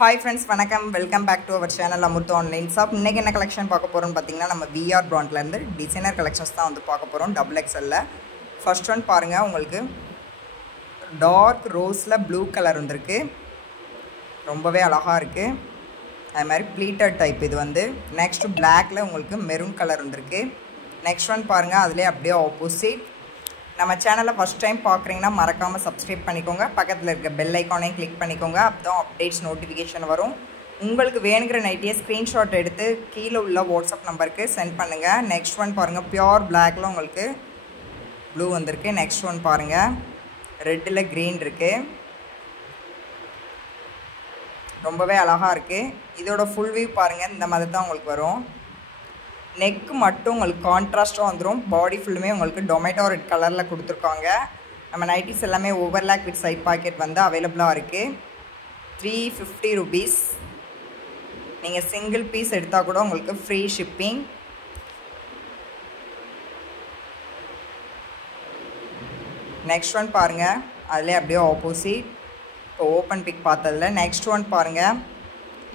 Hi friends, வணக்கம். Welcome back to our channel Amurtha Online Shop. இன்னைக்கு என்ன collection பார்க்க போறோம்னு பாத்தீங்கன்னா நம்ம VR brandல இருந்து டிசைனர் கலெக்ஷன்ஸ் தான் வந்து பார்க்க போறோம். XXL ல. ஃபர்ஸ்ட் ஒன் பாருங்க, உங்களுக்கு டார்க் ரோஸ்ல ப்ளூ கலர் வந்திருக்கு. ரொம்பவே அழகா இருக்கு. அதே மாதிரி ப்ளீட்டட் டைப் இது வந்து. நெக்ஸ்ட் Blackல உங்களுக்கு மெரூன் கலர் வந்திருக்கு. நெக்ஸ்ட் ஒன் பாருங்க, அதுலயே அப்படியே ஆப்போசிட். நம்ம சேனலை ஃபஸ்ட் டைம் பார்க்குறீங்கன்னா மறக்காமல் சப்ஸ்கிரைப் பண்ணிக்கோங்க. பக்கத்தில் இருக்க பெல் ஐக்கானையும் கிளிக் பண்ணிக்கோங்க. அப்போதான் அப்டேட்ஸ் நோட்டிஃபிகேஷன் வரும். உங்களுக்கு வேணுங்கிற நைட்டியை ஸ்க்ரீன்ஷாட் எடுத்து கீழே உள்ள வாட்ஸ்அப் நம்பருக்கு சென்ட் பண்ணுங்கள். நெக்ஸ்ட் ஒன் பாருங்கள், பியோர் பிளாக்ல உங்களுக்கு ப்ளூ வந்திருக்கு. நெக்ஸ்ட் ஒன் பாருங்கள், ரெட்டில் க்ரீன் இருக்குது. ரொம்பவே அழகாக இருக்குது. இதோட ஃபுல் வியூ பாருங்கள், இந்த மாதிரி தான் உங்களுக்கு வரும். நெக்கு மட்டும் உங்களுக்கு கான்ட்ராஸ்ட்டாக வந்துடும். பாடி ஃபுல்லுமே உங்களுக்கு டொமேட்டோ ரெட் கலரில் கொடுத்துருக்காங்க. நம்ம நைட்டிஸ் எல்லாமே ஓவர்லாக் வித் சைட் பாக்கெட் வந்து அவைலபிளாக இருக்குது. 350 rupees. நீங்கள் சிங்கிள் பீஸ் எடுத்தால் கூட உங்களுக்கு ஃப்ரீ ஷிப்பிங். நெக்ஸ்ட் ஒன் பாருங்கள், அதிலே அப்படியே ஆப்போசிட். இப்போ ஓப்பன் பிக் பார்த்ததில்ல. நெக்ஸ்ட் ஒன் பாருங்கள்,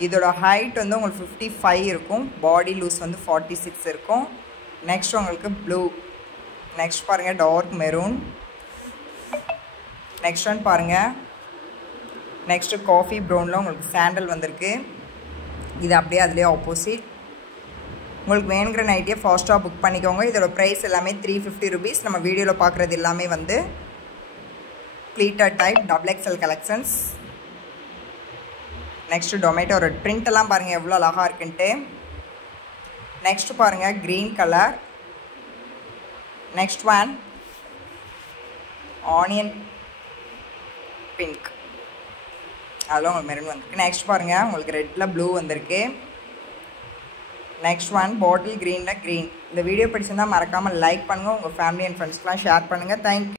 இதோட ஹைட் வந்து உங்களுக்கு 55 இருக்கும். பாடி லூஸ் வந்து 46 இருக்கும். நெக்ஸ்ட் உங்களுக்கு ப்ளூ. நெக்ஸ்ட் பாருங்கள், டார்க் மெரூன். நெக்ஸ்ட் ஒன் பாருங்கள், நெக்ஸ்ட்டு காஃபி ப்ரௌனில் உங்களுக்கு சாண்டல் வந்திருக்கு. இது அப்படியே அதுலேயே ஆப்போசிட். உங்களுக்கு வேணுங்கிற நைட்டியை ஃபாஸ்ட்டாக புக் பண்ணிக்கோங்க. இதோட ப்ரைஸ் எல்லாமே 350 rupees. நம்ம வீடியோவில் பார்க்குறது எல்லாமே வந்து pleated type XXL collections. Next tomato red print எல்லாம் பாருங்கள் எவ்வளோ அழகாக இருக்குன்ட்டு. நெக்ஸ்ட்டு பாருங்கள், green colour. Next one onion pink, அதில் உங்களுக்கு மெரூன் வந்திருக்கு. நெக்ஸ்ட் பாருங்கள், உங்களுக்கு ரெட்டில் ப்ளூ வந்திருக்கு. நெக்ஸ்ட் ஒன் பாட்டில் க்ரீனில் க்ரீன். இந்த வீடியோ பிடிச்சிருந்தால் மறக்காமல் லைக் பண்ணுங்கள். உங்கள் ஃபேமிலி அண்ட் ஃப்ரெண்ட்ஸ்க்கெலாம் ஷேர் பண்ணுங்கள். தேங்க்யூ.